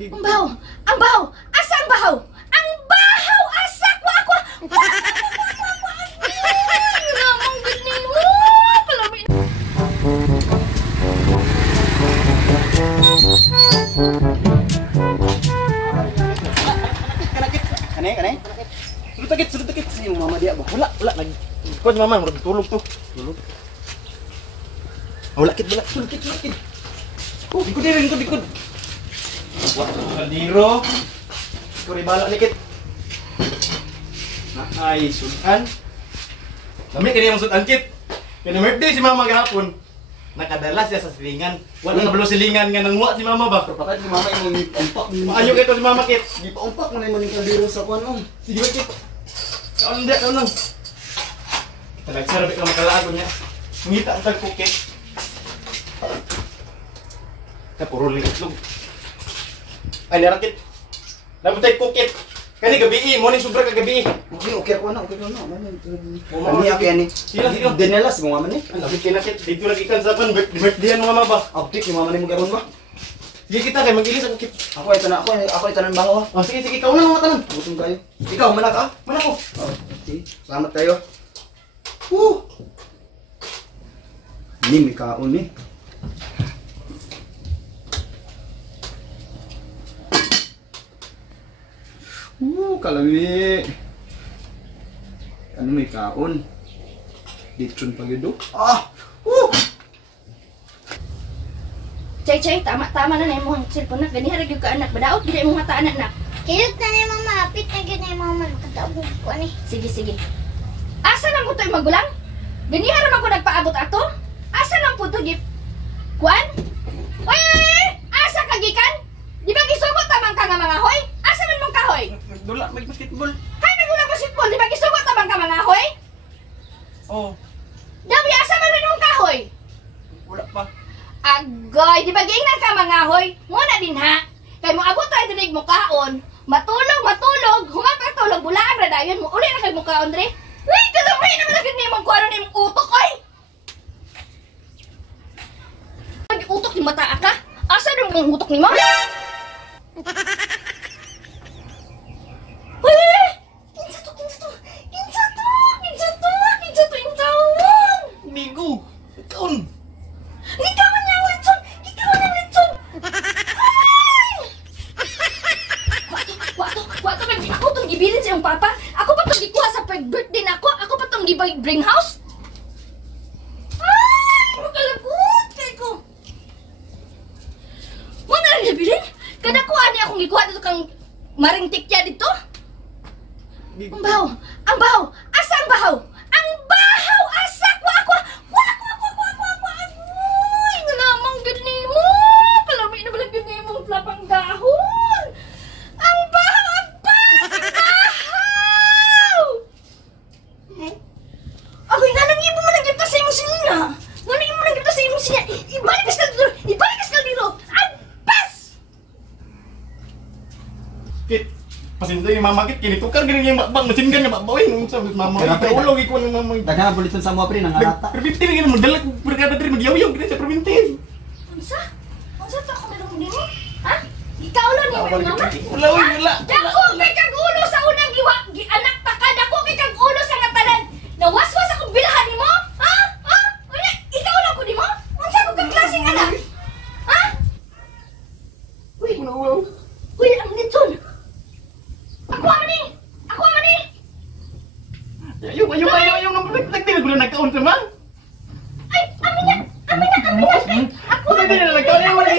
Ang baho! Ang baho! Asa ang baho? Ang baho! Asa ko ako! Namang ganin mo! Palamin! Kanay. Sulit takit sa iyong mama dia ba? Wala lagi. Kau mama murag tulog to. Tulog. Wala kit. Oh, dikod. Wah, kaldiro. Kuri bala likit. Ay, sudan. Lami kini yang sudan kit. Kini birthday si mama gahapon. Nakadala siya sa silingan. Wala kabalo silingan nga nangwa si mama ba? Kapag si mama yung umpak. Maayo kay to si mama kit. Di pa umpak mo na yung kaldero sa kuwan. Sige kit. Kaon dia kaon nang. Kita nagsarap ka makalagon niya. Ngita ang tagkukit. Ka puro litlog. Ay narakit. Dapat tay kukit. Kani gabi mo ni sobra ka gabi. Okay ko na. Kami ako yan eh. Sila. Dinelas mo mama ni. Lagi kinakit dito lagi kan sa pan birthday mo mama ba? Update yung mama ni mo garon ba? Sige kita kay magilis ako kit. Ako ito na bango. Oh sige ikaw na mga tanan. Gutom kayo. Ikaw manak ah. Mana ko? Okay. Salamat kayo. Ini may kaon eh. Kalami. Ano may kaon? Ditron pa yun do? Chay, tama na na yung mga cellphone na. Ganihara yung ka anak. Badaot, gina yung mga taan anak. Kayot na ni mama, apit na gina yung mama. Nakataubog ko ani. Sige. Asa lang po ito yung magulang? Ganihara man ko nagpaabot ato? Asa lang po ito, Gip? Kuan? Oy! Asa kagikan? Di ba gisugot tamang ka nga mga hoy? Asa man mong kahoy? Dula may basketball. Hay, nagula basketball. Di ba gisugot tamang ka mga hoy? Oh, Dabi, asa man rin mong kahoy? wala pa. Agoy, di ba giingnan ka mga hoy? Muna din ha. Kay mo abot tayo dinig mo kaon. Matulog. Humapatulog. Bulaan ra dayon mo. Uli na kay mo kaon, Dre. Uy, kalamay naman na ganyan mong kuwano na yung utok, oy! Utok ni mata ka? Asa na mong utok ni mo? Uy! Kinsa to! Migo. Kaon. Ikaw man yung litson! Wato, ako itong gibilin sa iyong papa. Ako pa itong gikuha sa birthday na ako. Ako pa itong bring house. Ay! Makalagot kay ko. Mo na lang gibilin? Kada ko ani akong gikuha dito kang maring tikya dito. Ang baho! Asa ang baho? Ang baho! Asa ko ako! Uy! Nalamang ganyan mo! Kalami na balang ganyan mong lapang dahon! Ang baho! Agoy, nanang ibo mo nagkita sa imong sinina! Nanang ibo mo nagkita sa imong sinina! Ibalik ka sa kaldero! Abbas! Kit. Pasinto yung mama kit kini tukar gini yung bakbang masingan nga bakbawin nung sa mama. Kaya, pre, Ulog ikaw ng mama. Daghan buliton sa mo pre nang alata. Permintin gini mo dalag berkada dari magyaw-yaw gini sa permintin. Unsa to ako meron din mo? Ha? Ikaw lang ni mama? Wala. Dako kay kag ulo sa unang anak ta ka dako kay kag ulo sa katanan. Nawaswas akong bilhan nimo? Ha? Unya, ikaw lang ko nimo? Unsa ko kang klaseng anak? Ha? Uy, ang litson. Ako man ni. Ayaw nang nagtingin ko na nagkaon sa man. Ay, amin na. Ako na din nagkaon yung wala